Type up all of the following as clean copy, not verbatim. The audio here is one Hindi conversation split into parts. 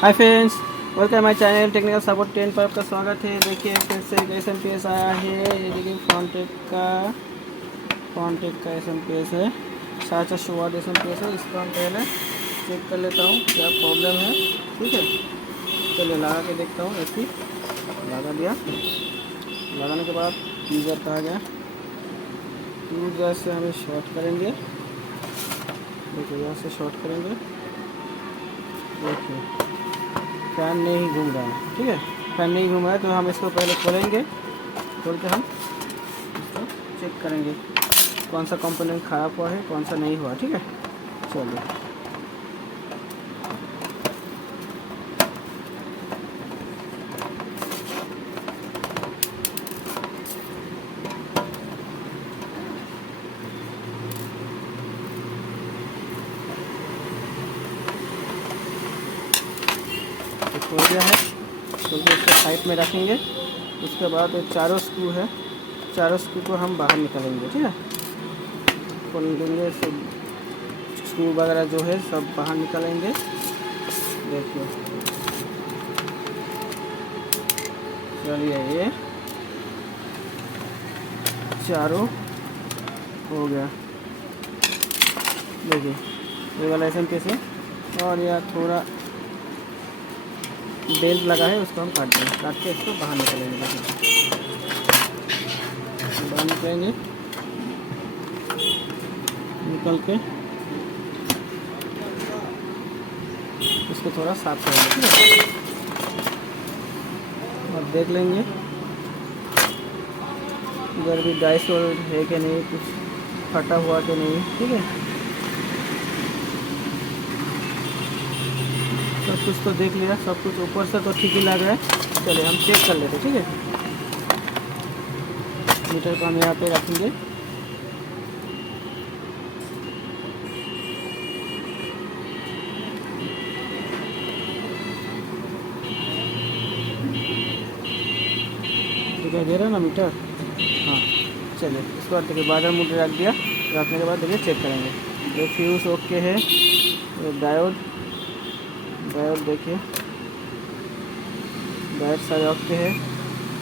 Hi friends, welcome my channel technical support 10 पर आपका स्वागत है। देखिए फिर से एक एसएमपीएस आया है। ये देखिए फॉन्टेक का एसएमपीएस है। 400 वाट एसएमपीएस है। इसको हम पहले चेक कर लेता हूँ क्या प्रॉब्लम है। ठीक है, चलिए लगा के देखता हूँ। ऐसे लगा दिया। लगाने के बाद यूज़र का आ गया। यूज़र से हमें शॉर्ट करेंगे। देखिए यहाँ से शॉर्ट करेंगे। देखिए फ़ैन नहीं घूम रहा है। ठीक है, फ़ैन नहीं घूम रहा है तो हम इसको पहले खोलेंगे। खोल के हम इसको चेक करेंगे कौन सा कंपोनेंट ख़राब हुआ है, कौन सा नहीं हुआ। ठीक है, चलिए तो खोल गया है। खोल के इसको साइड में रखेंगे। उसके बाद ये चारों स्क्रू है, चारों स्क्रू को हम बाहर निकालेंगे। ठीक है, खोल देंगे। सब स्क्रू वगैरह जो है सब बाहर निकालेंगे। देखिए चलिए ये चारों हो गया। देखिए ये वाला एसएमपीएस है और यह थोड़ा बेल्ट लगा है, उसको हम काट देंगे। काट के इसको बाहर निकालेंगे। देखिए बाहर निकालेंगे। निकल के इसको थोड़ा साफ करेंगे। ठीक है, और देख लेंगे इधर भी डाइस है कि नहीं, कुछ फटा हुआ कि नहीं। ठीक है, सब कुछ तो देख लिया, सब कुछ ऊपर से तो ठीक ही लग रहा है। चलिए हम चेक कर लेते। ठीक है, मीटर को हम यहाँ पे रखेंगे। दिखाई दे रहा है ना मीटर? हाँ, चलिए इसके बाद देखिए बाजार मोड रख दिया। रखने के बाद देखिए चेक करेंगे। ये फ्यूज़ ओके है। ये डायोड देखिए डायोड सारे ओके है।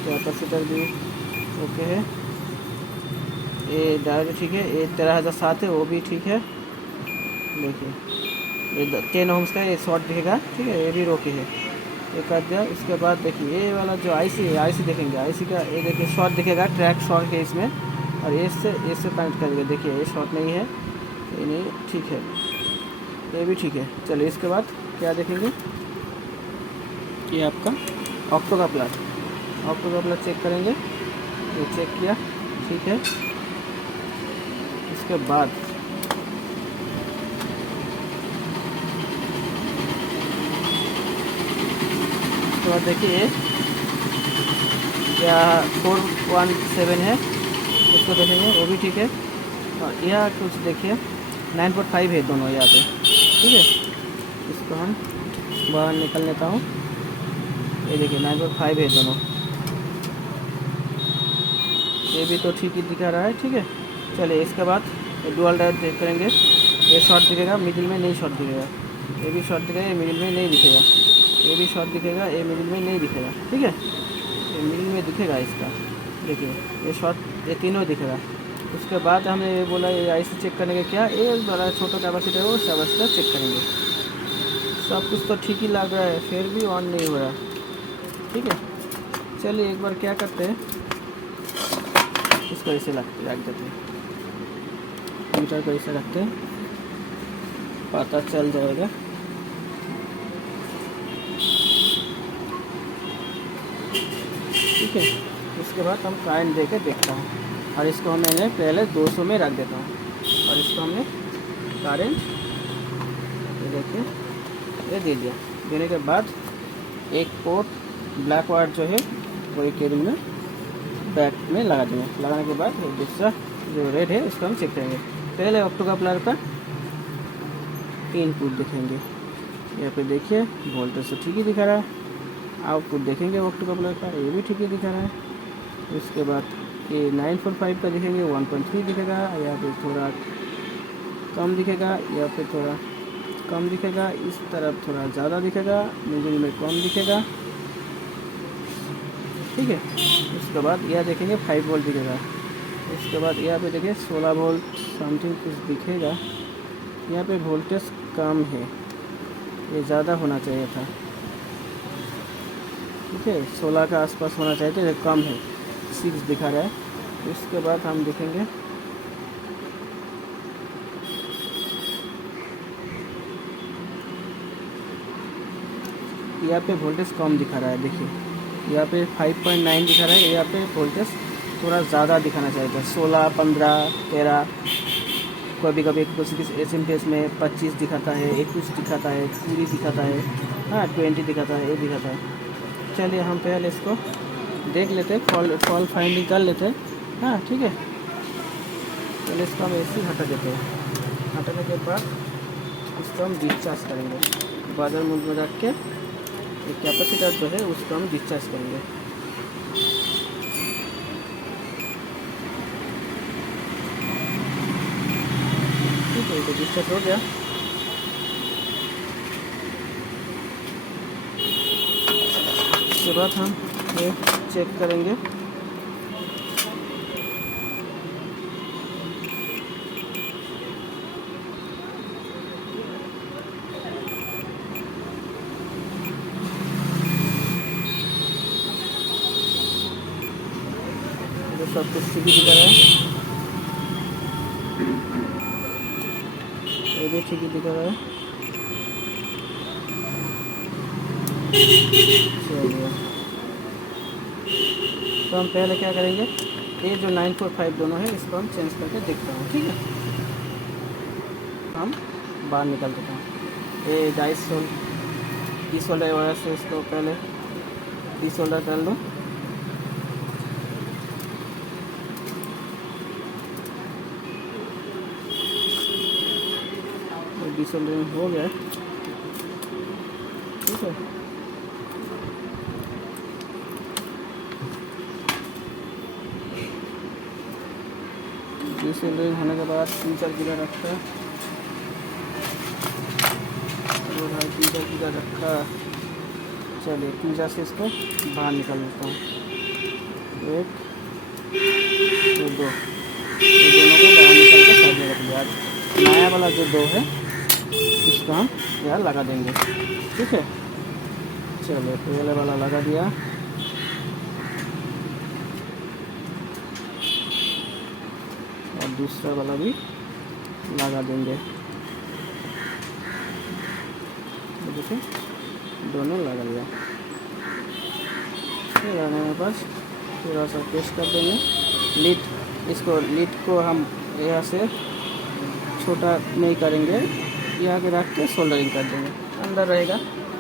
कैपेसिटर भी ओके है। ये डायोड ठीक है। ये 13007 है, वो भी ठीक है। देखिए ये 10 ओम्स का ये शॉर्ट दिखेगा। ठीक है, ये भी रोके है। ये कर दिया। इसके बाद देखिए ये वाला जो आईसी है, आईसी देखेंगे। आईसी का ये देखिए शॉर्ट दिखेगा, ट्रैक शॉर्ट है इसमें। और ये से कनेक्ट करेंगे। देखिए ये शॉर्ट नहीं है, ये नहीं, ठीक है, ये भी ठीक है। चलिए इसके बाद क्या देखेंगे, ये आपका ऑक्टो का प्लग चेक करेंगे। ये चेक किया, ठीक है। इसके बाद देखिए क्या 417 है, इसको देखेंगे, वो भी ठीक है। और यह कुछ देखिए 9.5 है दोनों यहाँ पे। ठीक है, इसको हम बाहर निकल लेता हूँ। ये देखिए 9.5 है दोनों, ये भी तो ठीक ही दिखा रहा है। ठीक है, चलिए इसके बाद डुअल डायोड चेक करेंगे। ये शॉर्ट दिखेगा, मिडिल में नहीं शॉर्ट दिखेगा। ये भी शॉर्ट दिखेगा, ये मिडिल में नहीं दिखेगा। ये भी शॉर्ट दिखेगा, ये मिडिल में नहीं दिखेगा। ठीक है, ये मिडिल में दिखेगा इसका। देखिए ये शॉर्ट, ये तीनों दिखेगा। उसके बाद हमने ये बोला ये आईसी चेक करने का क्या, ये बड़ा छोटा कैपेसिटर है, वो कैपेसिटर चेक करेंगे। सब कुछ तो ठीक ही लग रहा है, फिर भी ऑन नहीं हो रहा। ठीक है, चलिए एक बार क्या करते हैं, इसको ऐसे रख देते हैं। मीटर को ऐसे रखते हैं, पता चल जाएगा। ठीक है, उसके बाद हम करंट दे के देखता हूँ। और इसको मैंने पहले 200 में रख देता हूँ। और इसको हमने करंट ये देखिए ये दे दिया। देने के बाद एक पोर्ट ब्लैक वायर जो है वही केबल में बैक में लगा देंगे। लगाने के बाद दूसरा जो रेड है उसको हम चेक करेंगे। पहले ऑक्टो कपलर का इनपुट देखेंगे। यहाँ पे देखिए वोल्टेज तो ठीक ही दिखा रहा है। आउटपुट देखेंगे ऑक्टो कपलर का, ये भी ठीक ही दिखा रहा है। उसके बाद ये 945 का देखेंगे, 1.3 दिखेगा। या फिर थोड़ा कम दिखेगा, या फिर थोड़ा कम दिखेगा, इस तरफ थोड़ा ज़्यादा दिखेगा, मिडिल में कम दिखेगा, ठीक है। उसके बाद यह देखेंगे 5 वोल्ट दिखेगा। उसके बाद यहाँ पे देखिए 16 वोल्ट समथिंग कुछ दिखेगा। यहाँ पे वोल्टेज कम है, ये ज़्यादा होना चाहिए था, ठीक है। 16 के आसपास होना चाहिए था, ये कम है, 6 दिखा रहा है। उसके बाद हम देखेंगे यहाँ पे वोल्टेज कम दिखा रहा है, देखिए यहाँ पे 5.9 दिखा रहा है, यहाँ पे वोल्टेज थोड़ा ज़्यादा दिखाना चाहिए था, 16, 15, 13, कभी कभी कुछ एसएमपीएस में 25 दिखाता है, 21 दिखाता है, 20 दिखाता है, हाँ 20 दिखाता है, ये दिखाता है। चलिए हम पहले इसको देख लेते हैं, फॉल्ट फाइंडिंग कर लेते हैं, हाँ ठीक है। पहले इसको हम ऐसे ही हटा देते हैं, हटाने के बाद इसको हम डिस्चार्ज करेंगे, बाजार मूड में रख के कैपेसिटर जो है उसको हम डिस्चार्ज करेंगे। ठीक है, तो डिस्चार्ज हो गया। उसके बाद हम ये चेक करेंगे, सब कुछ ठीक ही दिखा रहा है, ये भी ठीक ही दिखा रहा है। चलिए तो हम पहले क्या करेंगे, ये जो 945 दोनों है इसको हम चेंज करके देखता हूँ, ठीक है। हम बाहर निकल देता हूँ, ये डाइस होल्डर वजह से इसको पहले डिस होल्डर कर लूँ। डिसोल्डरिंग हो गया, ठीक है। डिसोल्डरिंग होने के बाद टीचर गिरा रखा, वो भाई टीचर गिरा रखा। चलिए टीचर से इसको बाहर निकाल लेता हूँ, 1 2 ये दोनों को बाहर निकाल के साइड में रख लिया। नया वाला जो 2 है इसको हम यहाँ लगा देंगे, ठीक है। चलिए पहले वाला लगा दिया, और दूसरा वाला भी लगा देंगे, देखिए दोनों लगा लिया। फिर आने के पास थोड़ा सा पेस्ट कर देंगे, लीड को हम यहाँ से छोटा नहीं करेंगे, यहाँ के रख के सोल्डरिंग कर देंगे, अंदर रहेगा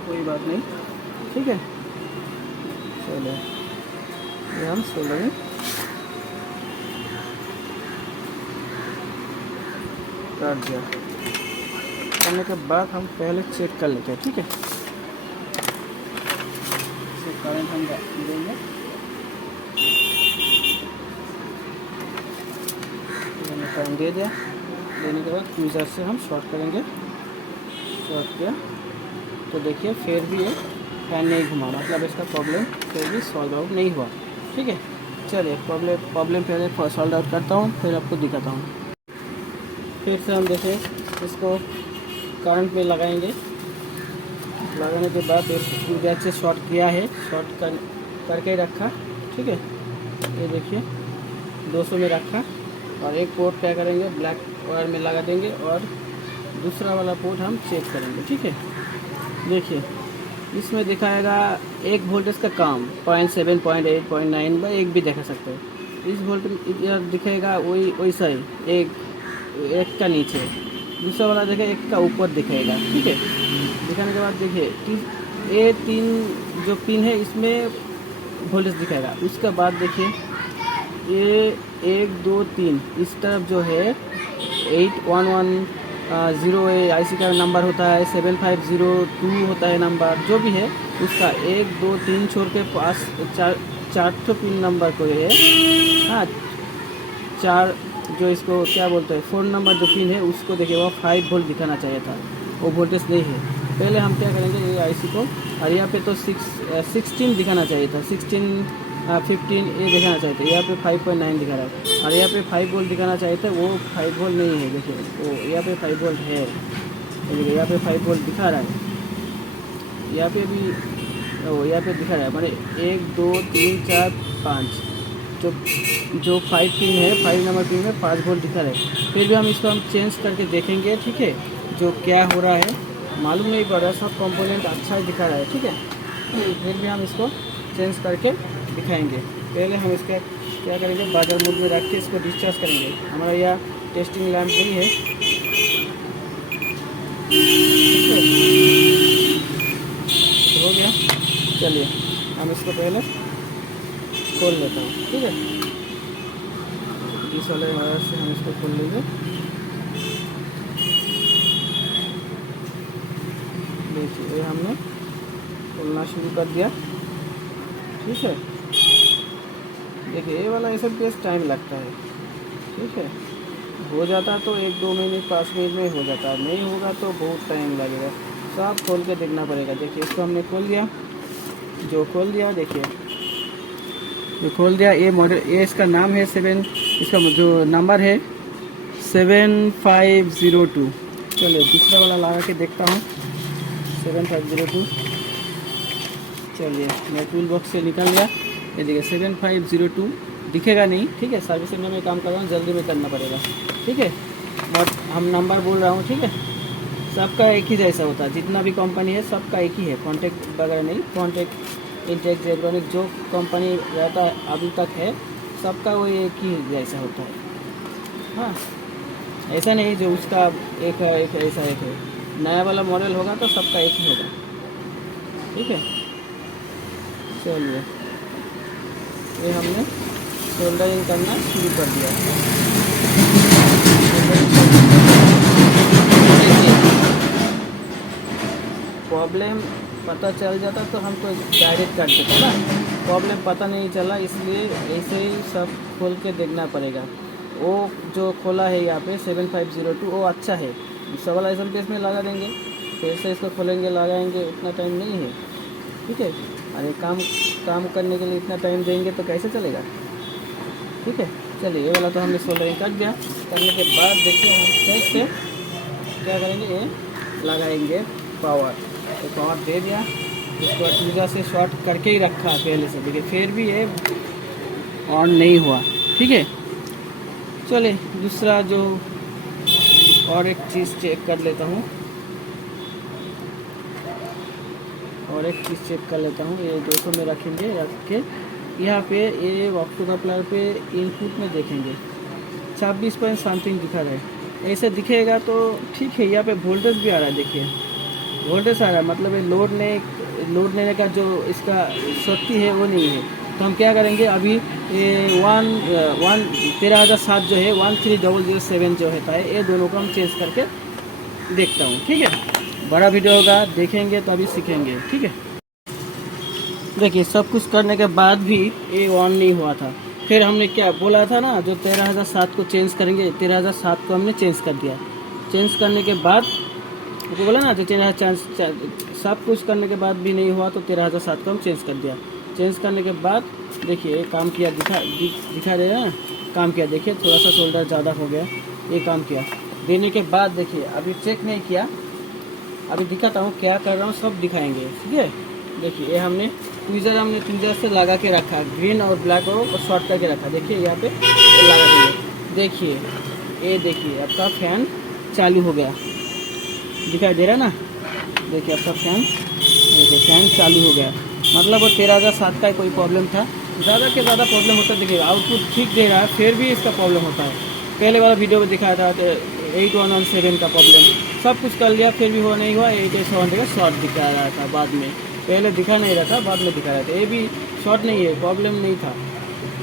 कोई बात नहीं, ठीक है। चलो ये हम सोल्डरिंग कर दिया। करने के बाद हम पहले चेक कर लेते हैं, ठीक है। करंट हम देंगे, करंट दे दिया, देने के बाद फ्यूज़र से हम शॉर्ट करेंगे, शॉर्ट किया तो देखिए फिर भी ये फैन नहीं घुमा, मतलब इसका प्रॉब्लम फिर भी सॉल्व आउट नहीं हुआ, ठीक है। चलिए प्रॉब्लम पहले सॉल्व आउट करता हूँ, फिर आपको दिखाता हूँ। फिर से हम देखें इसको करंट में लगाएंगे, लगाने के बाद फ्यूज़र से शॉर्ट किया है, शॉर्ट करके रखा, ठीक है। ये देखिए 200 में रखा, और एक पोर्ट क्या करेंगे ब्लैक वायर में लगा देंगे, और दूसरा वाला पोर्ट हम चेक करेंगे, ठीक है। देखिए इसमें दिखाएगा एक वोल्टेज का काम 0.7, 0.8, 0.9 व एक भी दिखा सकते हैं। इस वोल्टेज दिखेगा वही वैसा ही एक का नीचे, दूसरा वाला देखिए एक का ऊपर दिखेगा, ठीक है। दिखाने के बाद देखिए ये 3 जो पिन है इसमें वोल्टेज दिखाएगा। उसके बाद देखिए ये 1 2 3 इस तरफ जो है 8110 IC का नंबर होता है, 7502 होता है नंबर, जो भी है उसका 1 2 3 छोड़ के पास 4 पिन नंबर को है, हाँ 4 जो इसको क्या बोलते हैं 4 नंबर जो पिन है उसको देखिए वो 5 वोल्ट दिखाना चाहिए था, वो वोल्टेज नहीं है। पहले हम क्या करेंगे, ये आईसी को, और यहाँ पे तो 16 दिखाना चाहिए था, 16 15 ये दिखाना चाहिए था। यहाँ पे 5.9 दिखा रहा है, और यहाँ पे 5 वोल्ट दिखाना चाहिए था, वो 5 वोल्ट नहीं है। देखिए वो यहाँ पे 5 वोल्ट है, देखिए यहाँ पे 5 वोल्ट दिखा रहा है। यहाँ पे भी यहाँ पे दिखा रहा है, मैंने 1 2 3 4 5 जो 5 पिन है, 5 नंबर पिन में 5 वोल्ट दिखा रहा है। फिर भी हम इसको चेंज करके देखेंगे, ठीक है, जो क्या हो रहा है मालूम नहीं पड़ रहा, सब कंपोनेंट अच्छा ही दिखा रहा है, ठीक है। फिर भी हम इसको चेंज करके दिखाएंगे। पहले हम इसका क्या करेंगे, बाजार मोड में रख के इसको डिस्चार्ज करेंगे। हमारा यह टेस्टिंग लैंप नहीं है, हो गया। चलिए हम इसको पहले खोल लेता हूँ, ठीक है। इस वाले वायर से हम इसको खोल लेंगे। देखिए ये हमने खोलना शुरू कर दिया, ठीक है। देखिए ये वाला एसएमपीएस टाइम लगता है, ठीक है। हो जाता तो 1-2 मिनट 5 मिनट में हो जाता, नहीं होगा तो बहुत टाइम लगेगा। सब खोल के देखना पड़ेगा। देखिए इसको हमने खोल दिया, जो खोल दिया, देखिए ये खोल दिया। ये मॉडल, ये इसका नाम है 7, इसका जो नंबर है 7502। चलिए दूसरा वाला लगा के देखता हूँ, 7502। चलिए मैं टूल बॉक्स से निकाल लिया, ये देखिए 7502 दिखेगा नहीं, ठीक है। सर्विस सेंटर में काम कर रहा हूँ, जल्दी में करना पड़ेगा, ठीक है। और हम नंबर बोल रहा हूँ, ठीक है। सबका एक ही जैसा होता है, जितना भी कंपनी है सबका एक ही है, कॉन्टैक्ट वगैरह नहीं। कॉन्टैक्ट, इंटेक्स, जेब्रॉनिक जो कंपनी रहता है अभी तक है, सबका वो एक ही जैसा होता है। हाँ, ऐसा नहीं जो उसका एक ऐसा एक है। नया वाला मॉडल होगा तो सबका एक ही होगा, ठीक है। चलिए ये हमने सोल्डरिंग करना शुरू कर दिया। प्रॉब्लम पता चल जाता तो हम तो डायरेक्ट कर देते ना, प्रॉब्लम पता नहीं चला, इसलिए ऐसे ही सब खोल के देखना पड़ेगा। वो जो खोला है यहाँ पे 7502 वो अच्छा है, सब वाला एसएमपीएस में लगा देंगे, फिर से इसको खोलेंगे लगाएंगे, उतना टाइम नहीं है, ठीक है। अरे काम करने के लिए इतना टाइम देंगे तो कैसे चलेगा, ठीक है। चलिए ये वाला तो हमने सोल्डरिंग कर दिया। करने के बाद देखिए हम फिर से क्या करेंगे, ये लगाएंगे पावर। तो पावर दे दिया, इसको ट्यूजर से शॉर्ट करके ही रखा है पहले से, देखिए फिर भी ये ऑन नहीं हुआ, ठीक है। चलिए दूसरा जो और एक चीज़ चेक कर लेता हूँ, ये 200 में रखेंगे, रख के यहाँ पे ये ऑक्टोकपलर पे इनपुट में देखेंगे 26 पॉइंट समथिंग दिखा रहा है। ऐसे दिखेगा तो ठीक है। यहाँ पे वोल्टेज भी आ रहा है, देखिए वोल्टेज आ रहा है, मतलब ये लोड लेने का जो इसका शक्ति है वो नहीं है। तो हम क्या करेंगे, अभी ये 13,007 जो है 13,007 जो होता है, ये दोनों को हम चेंज करके देखता हूँ, ठीक है। बड़ा वीडियो होगा, देखेंगे तो अभी सीखेंगे, ठीक है। देखिए सब कुछ करने के बाद भी ये ऑन नहीं हुआ था। फिर हमने क्या बोला था ना, जो 13,007 को चेंज करेंगे, 13,007 को हमने चेंज कर दिया। चेंज करने के बाद तो बोला ना, जो सब कुछ करने के बाद भी नहीं हुआ तो 13,007 को हम चेंज कर दिया। चेंज करने के बाद देखिए काम किया, दिखा रहे हैं काम किया। देखिए थोड़ा सा शोल्डर ज़्यादा हो गया, ये काम किया। देने के बाद देखिए अभी चेक नहीं किया, अभी दिखाता हूँ क्या कर रहा हूँ, सब दिखाएंगे, ठीक है। देखिए ये हमने ट्विज़र से लगा के रखा, ग्रीन और ब्लैक और शॉर्ट करके रखा। देखिए यहाँ पे लगा देंगे। देखिए ये देखिए आपका फैन चालू हो गया, दिखाई दे रहा है ना। देखिए आपका फैन चालू हो गया, मतलब वो 13,007 का कोई प्रॉब्लम था। ज़्यादा के ज़्यादा प्रॉब्लम होता है। देखिए आउटपुट ठीक दे रहा है, फिर भी इसका प्रॉब्लम होता है। पहले वाला वीडियो में दिखाया था 8117 का प्रॉब्लम, सब कुछ कर लिया फिर भी वो नहीं हुआ। 8800 का शॉर्ट दिखा रहा था, बाद में पहले दिखा नहीं रहा था, बाद में दिखा रहा था। ये भी शॉर्ट नहीं है, प्रॉब्लम नहीं था,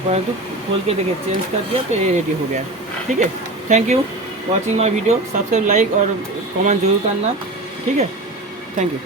परंतु खोल के देखिए चेंज कर दिया तो ये रेडी हो गया, ठीक है। Thank you watching my video. Subscribe, like और कमेंट जरूर करना, ठीक है। Thank you.